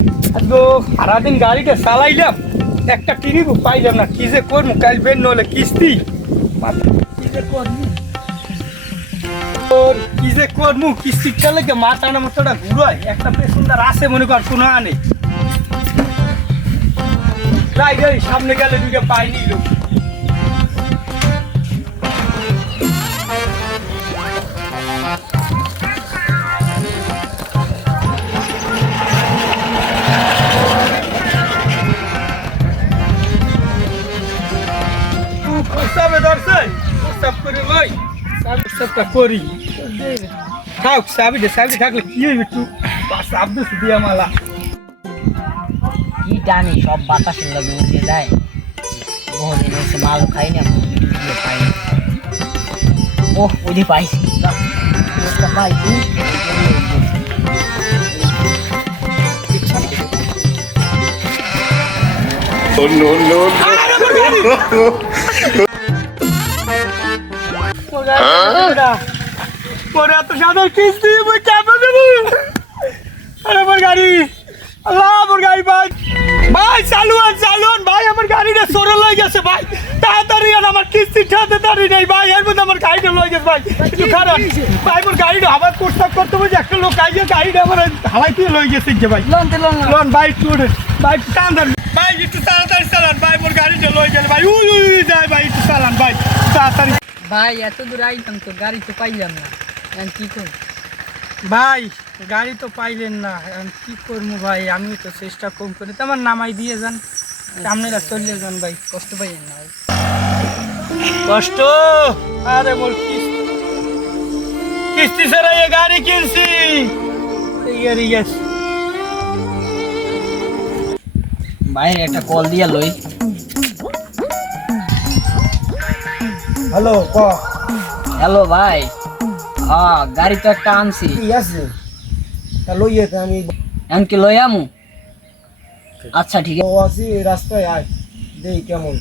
আজকে সারাদিন গাড়িটা চালাইলাম, একটা টিনি পাইলাম না। কি যে করবো, কাল বের নলে কিস্তি, কি যে করবো কিস্তির চালে মাথাটা মতোটা ঘুরাই। একটা পেছনদার আছে মনে কর, কোনো আনে সামনে গেলে দুইটা পাইনি লোক। প্রস্তাবে ধরছে, প্রস্তাব করে ভাই প্রস্তাবটা করি। থাক সাবিটা থাকলে কি হইবে, একটু সাব দিস দিয়া মালা কি টানি সব বাতাসের লগে উঠে যায়। বহুদিন হয়েছে মাল খাই না, পাই ওহ ওই পাইছি পাইছি। আমার গাড়ি, আল্লাহ আমার গাড়ি ভাই, ভাই চালুন চালুন ভাই, আমার গাড়িটা সরে লয়ে গেছে ভাই, তাড়াতাড়ি আমার কিস্তি তাড়াতাড়ি নেই ভাই, এর মধ্যে আমার গাড়িটা লয়ে গেছে ভাই। একটু খারাপ ভাই, আমার গাড়িটা আবার প্রস্তাব করতে বলছে, একটা লোক আইয়ে গাড়িটা আমার হাওয়াই দিয়ে লয়ে গেছে যে ভাই। লোন ভাই একটু ভাই টান দেন ভাই, একটু তাড়াতাড়ি চালান ভাই, আমার গাড়িটা লয়ে গেলে ভাই, উই উই যায় ভাই, একটু চালান ভাই তাড়াতাড়ি। ভাই এত দূর আইতাম তো গাড়ি তো পাইলাম না, এখন কি করব? ভাই গাড়ি তো পাইলেন না, এখন কি করবো ভাই, আমি তো চেষ্টা কম করে তো আমার নামাই দিয়ে যান, সামনে চলে যান ভাই, কষ্ট পাইয়েন না ভাই। কষ্ট আরে মোর কিস্তি ছাড়া এই গাড়ি কিনছি, এই গাড়ি গেছে। বাইরে একটা কল দিয়া লই। হ্যালো ক হ্যালো ভাই, হ্যাঁ গাড়ি তো একটা আনছি, কি আছে তা লইয়ে আমি এমনকি লই আমু। আচ্ছা ঠিক আছে, আছি রাস্তায়, আয় দেই কেমন।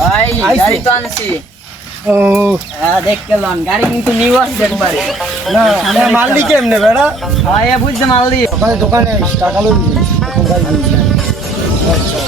ভাই আইছি। গাড়ি তো আনছি। ও হ্যাঁ দেখ কেলন গাড়ি কিন্তু নিউ আসছে একবারে। না না মালদি কেমনে বেড়া, ভাই বুঝতে মাল দি দোকানে টাকা লই দিবি, এখন গাড়ি দিবি। আচ্ছা